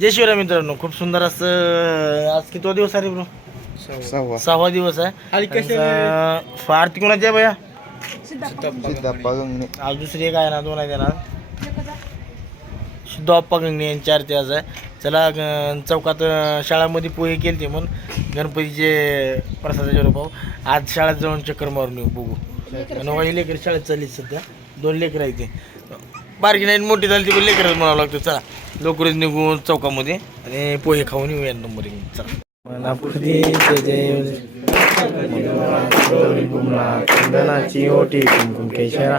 जय शिवराय मित्रांनो खूप सुंदर असं आज किती दिवस आहे रे ब्रो सहावा सहावा दिवस आहे. आरती कोणाची आहे? भैया? सिद्धप्पा गंगणे आज दुसरी एक आहे ना दोन आहे ना शुद्ध अप्पा गंगणे यांची आरती आज आहे. चला अं, चौकात अं, शाळामध्ये पोहे केले ते म्हणून गणपतीचे प्रसादाचे पाहू आज शाळेत जाऊन चक्कर मारून येऊ बघू. वही लेकर शाळेत चालली सध्या. दोन लेकर आहे ते. बारकी नाही मोठी झाली ती पण लेकरच म्हणावं लागतं. चला. लवकरच निघू चौकामध्ये आणि पोहे खाऊन येऊया नंबर चला. मनापुरी जय चंदनाची ओटी कुमकुम केशरा.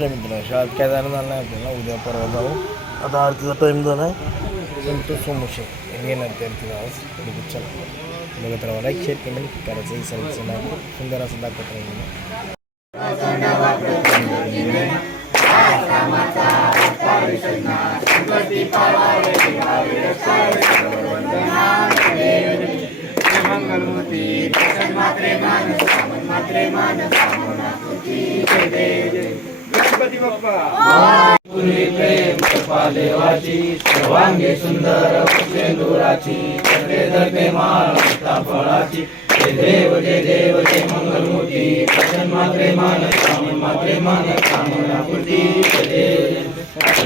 मित्र शाळेत काय जाणं झालं नाही आपल्याला उद्या परवा जाऊ. आता आरतीचा टाईम झाला आहे. संतोष सोमुशे येणार ते आरतीला आज. बघू चला. बघत राहा लाईक शेअर पेमेंट करायचं विसरायचं नाही सुंदर असं दाखवत राहील आकृती दर्शन मात्रे मानस मन मात्रे देवाची सर्वांगे सुंदर चेंदुराची धरते धरते माळ फळाची. जय देव जय देव जय मंगलमूर्ती दर्शन मात्रे मात्रे मानस मन आकृती देव.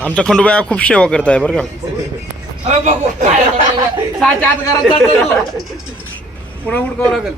आमचा खंडोबा खूप सेवा करताय बरं का? पुन्हा उडकावं लागेल.